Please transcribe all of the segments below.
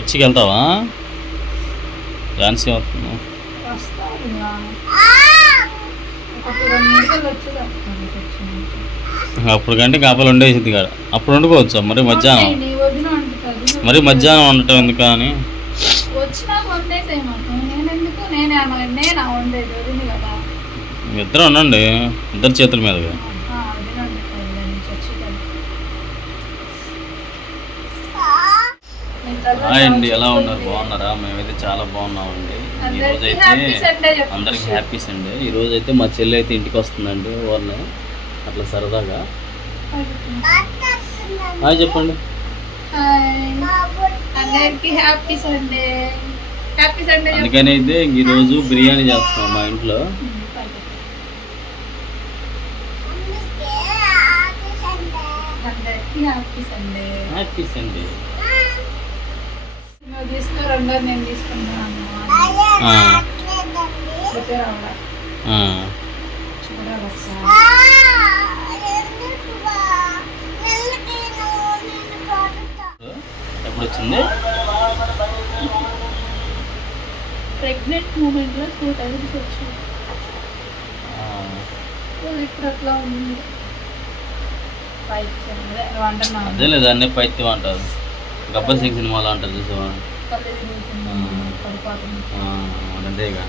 చర్చికి వెళ్తావా? ఝాన్సీ అవుతున్నావు. అప్పుడు కంటే కాపలు ఉండేసింది కాదు. అప్పుడు వండుకోవచ్చా మరి మధ్యాహ్నం? మరి మధ్యాహ్నం వండటం ఎందుకు అని ఇద్దరు ఉండండి, ఇద్దరు చేతుల మీదుగా. హాయ్ అండి, ఎలా ఉన్నారు? బాగున్నారా? మేమైతే చాలా బాగున్నామండి. ఈరోజు అయితే అందరికి హ్యాపీ సండే. ఈరోజు అయితే మా చెల్లి అయితే ఇంటికి వస్తుందండి. ఊరిని అట్లా సరదాగా. హాయ్ చెప్పండి. అందుకని అయితే ఈరోజు బిర్యానీ చేస్తున్నాం మా ఇంట్లో. Happy Sunday. నేను తీసుకున్నాను. ఎప్పుడు వచ్చింది? ప్రెగ్నెంట్ మూమెంట్లో 2 times వచ్చింది. ఇప్పుడు అట్లా ఉంది. అదే లేదా అన్నీ పైత్యం అంటారు. గబ్బర్ సింగ్ సినిమాలో అంటారు చూసావా? అదేగా.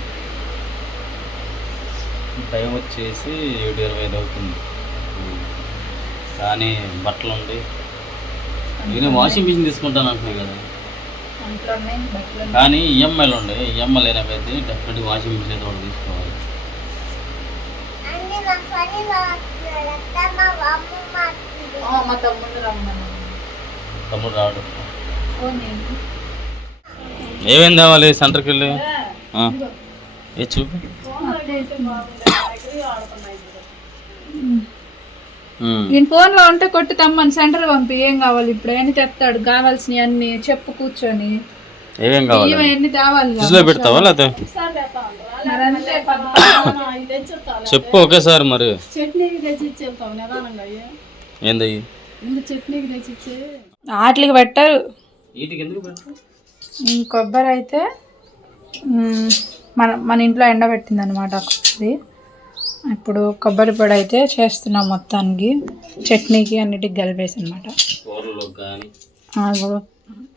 టైం వచ్చేసి 7:25 అవుతుంది. కానీ బట్టలు ఉండి నేను వాషింగ్ మిషన్ తీసుకుంటాను అంటున్నాయి కదా. కానీ ఈఎంఐలు ఉండే. ఈఎంఐ లేనకైతే డెఫినెట్గా వాషింగ్ మిషన్ అయితే ఒకటి తీసుకోవాలి. తమ్ముడు రాడు. ఏమేమి తేవాలి సెంటర్కి వెళ్ళి? ఏ చూపి. నేను ఫోన్లో ఉంటే కొట్టి తమ్మని సెంటర్ పంపి. ఏం కావాలి ఇప్పుడు? అన్ని తెస్తాడు, కావాల్సినవి అన్ని చెప్పు కూర్చొని. ఏమేం కావాలి ఇవన్నీ తేవాలి. ఫ్రిడ్జ్లో పెడతావా లేకపోతే చెప్పు ఒకేసారి. మరి చట్నీకి తెచ్చి ఏంది చట్నీకి తెచ్చి వాటికి పెట్టారు. కొబ్బరి అయితే మన ఇంట్లో ఎండబెట్టింది అనమాట కొబ్బరి. ఇప్పుడు కొబ్బరి పొడి అయితే చేస్తున్నాం మొత్తానికి. చట్నీకి అన్నిటికి కలిపేసి అనమాట.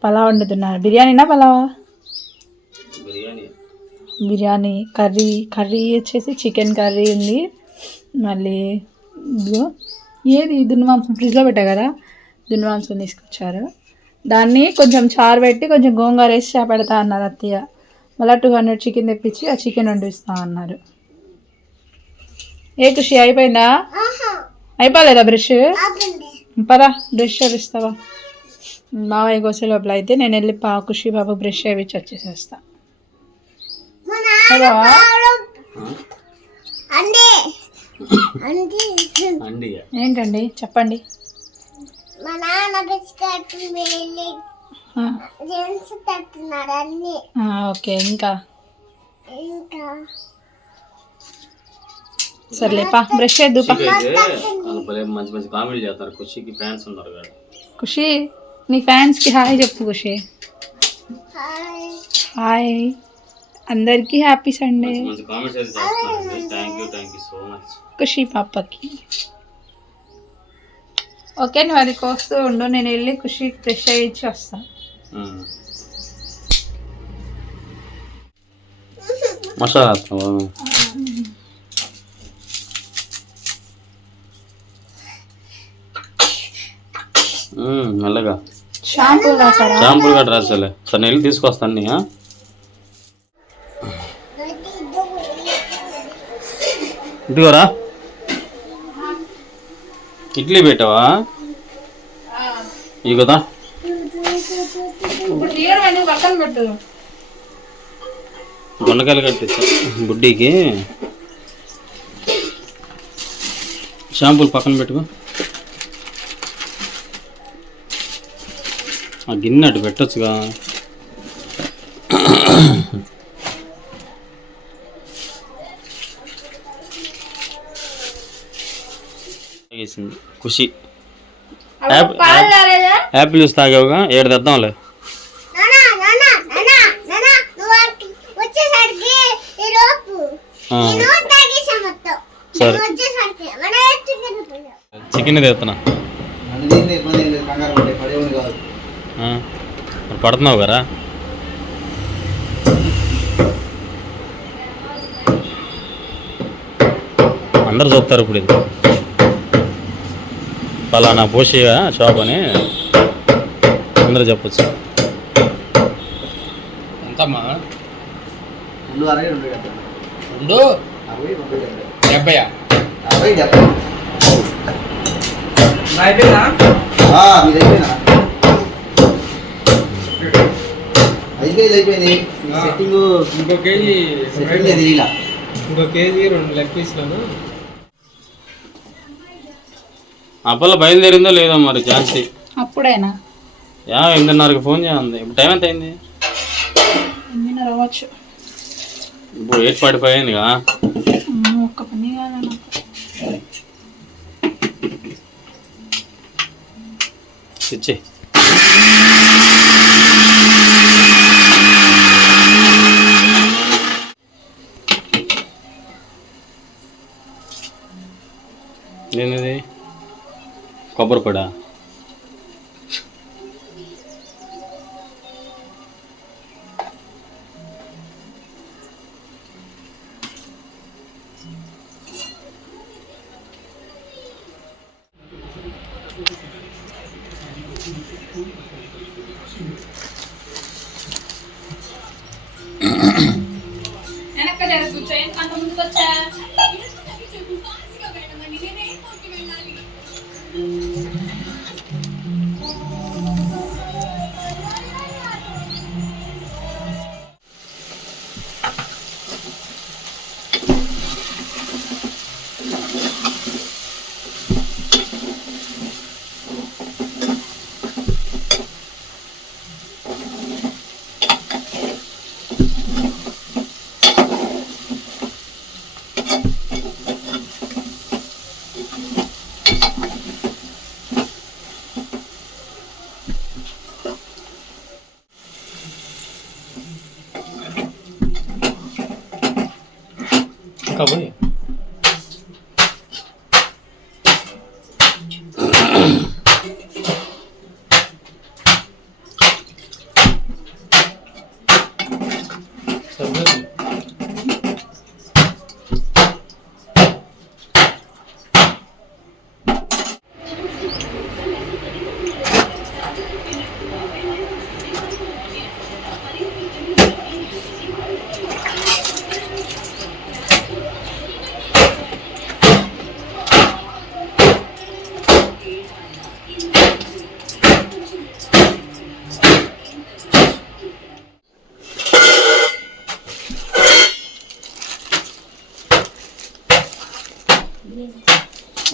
పలావ్ వండుతున్నారు. బిర్యానీనా పలావా? బిర్యానీ. కర్రీ వచ్చేసి చికెన్ కర్రీ ఉంది. మళ్ళీ ఏది దున్నమాంసం ఫ్రిడ్జ్లో పెట్టా కదా, దున్నమాంసం తీసుకొచ్చారు. దాన్ని కొంచెం చారు పెట్టి కొంచెం గోంగూర వేసి పెడతా అన్నారు అత్తయ్య. మళ్ళీ 200 చికెన్ తెప్పించి ఆ చికెన్ వండిస్తా అన్నారు. ఏ ఖుషి అయిపోయిందా? అయిపోలేదా బ్రష్? పదా బ్రష్ చేపిస్తావా? మావయ్య కోసే లోపల అయితే నేను వెళ్ళి ఖుషి బాబు బ్రష్ చేయించి వచ్చేసేస్తా. ఏంటండి చెప్పండి. ఓకే. ఇంకా సర్లేపా బ్రష్ చేద్దుపా. ఖుషి నీ ఫ్యాన్స్కి హాయ్ చెప్పు. ఖుషి హాయ్. అందరికీ హ్యాపీ సండే. ఖుషి పాపకి. ఓకే, నువ్వు అది కోస్తూ ఉండు, నేను వెళ్ళి ఖుషి ఫ్రెష్ అయ్యి వస్తా. మసాలా మెల్లగా షాంపూలు కూడా రాసాలే. సరే నేను వెళ్ళి తీసుకొస్తాను. ఇదిగోరా ఇడ్లీ పెట్టావా? ఈ కదా దొండకాయలు కట్టించా బుడ్డీకి. షాంపూలు పక్కన పెట్టుకో. ఆ గిన్నె అటు పెట్టచ్చుగా. ఖుషి యాపిల్ జ్యూస్ తాగావుగా, 7 తెద్దాంలే. సరే చికెన్ తెస్తున్నా పడుతున్నావు కదా అందరు చూస్తారు ఇప్పుడు ఇది పలానా పోషిగా షాప్ అని అందరూ చెప్పచ్చు. ఎంతమ్మా? 2 70 అయిపోయింది సెట్టింగ్. ఇంకో కేజీ ఇంకో కేజీ 2 లెగ్ పీస్లను. ఆ పిల్ల బయలుదేరిందో లేదో మరి ఝాన్సీ. అప్పుడైనా 8:30కి ఫోన్ చేయండి. ఇప్పుడు టైం ఎంత అయింది? 8:30 అవ్వచ్చు. ఇప్పుడు 8:45 అయిందిగా. ఒక్క పని కాదా నాకు. ఇచ్చే ఏంది కొబ్బరి పొడా? వెనక్క జరుగుతుంది అంత ముందుకు వచ్చా. కాబోయే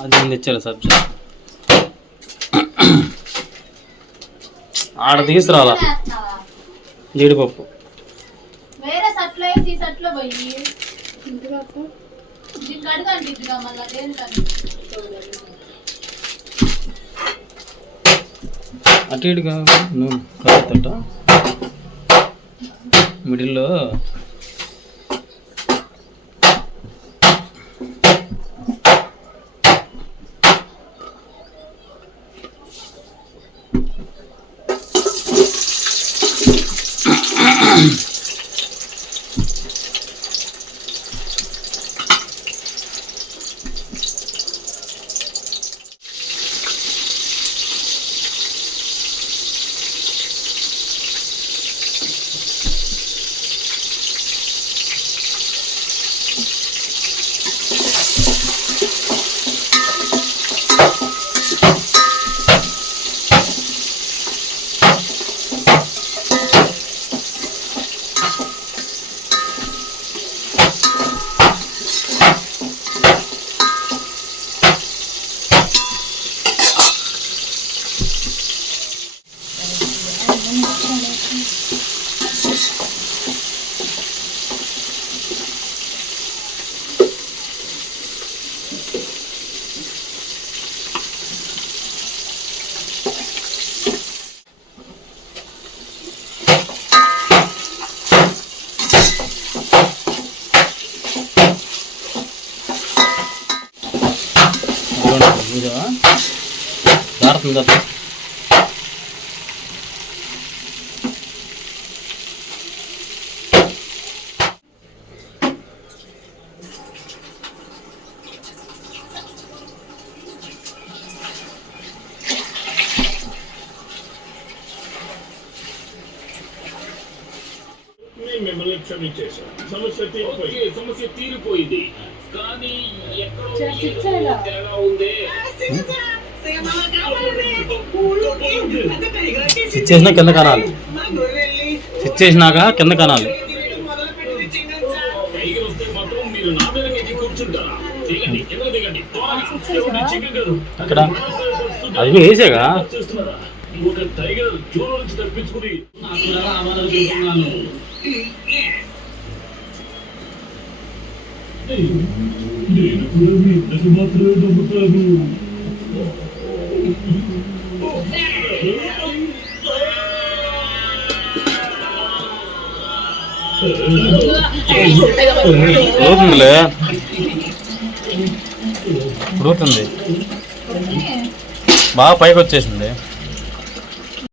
అది తెచ్చారు సబ్జీ ఆడ తీసుకురాలా జీడిపప్పు. వేరే సట్లో వేసి సట్లో పోయి దీనికి అడగండి ఇదిగా మళ్ళీ దేనికని అటు ఇటుగా నూనె కలుపుతట మిడిల్లో చూసావా జారుతుంది కదా. మిమ్మల్ని క్షమించేశాం. సమస్య తీరిపోయింది కానీ ఎక్కడో ఏదో తేడా ఉంది. స్విచ్ చేసినా కింద కనాలి, స్విచ్ చేసినాక కింద కనాలి. టైగర్ వస్తే మాత్రం మీరు నా మీద ఎక్కి కూర్చుంటారా? దిగండి, కింద దిగండి. చికెన్ గారు అక్కడ అది వేసేగా చేస్తున్నారా? ఒక టైగర్ జూలో నుంచి తప్పించుకుని నాకు ఎలా అవ్వాలనుకుంటున్నాను. నేను కూడా మీ ఇంతకు మాత్రమే నమ్ముతాను. ఉడుతుందిలే, ఉడుతుంది బాగా పైకి వచ్చేసింది.